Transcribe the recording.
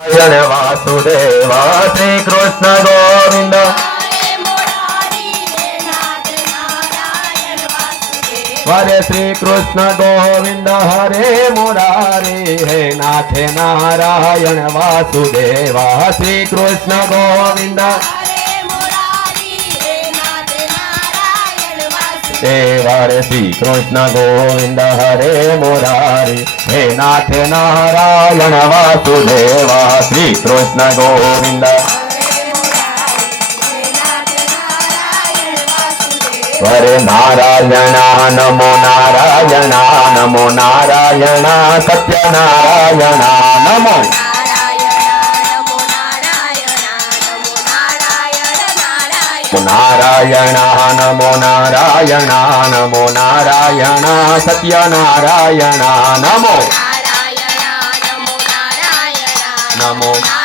जन वासुदेव श्री कृष्ण गोविंद हरे श्री कृष्ण गोविंद हरे मुरारी हे नाथ नारायण वासुदेव श्री कृष्ण गोविंद हरे श्री कृष्ण गोविंद हरे मुरारी हे नाथ नारायण वासुदेव श्री कृष्ण गोविंद हरे नारायण नमो नारायण नमो नारायण सत्यनारायण नमो नारायण नमो नारायण नमो नारायण सत्यनारायण नमो नमो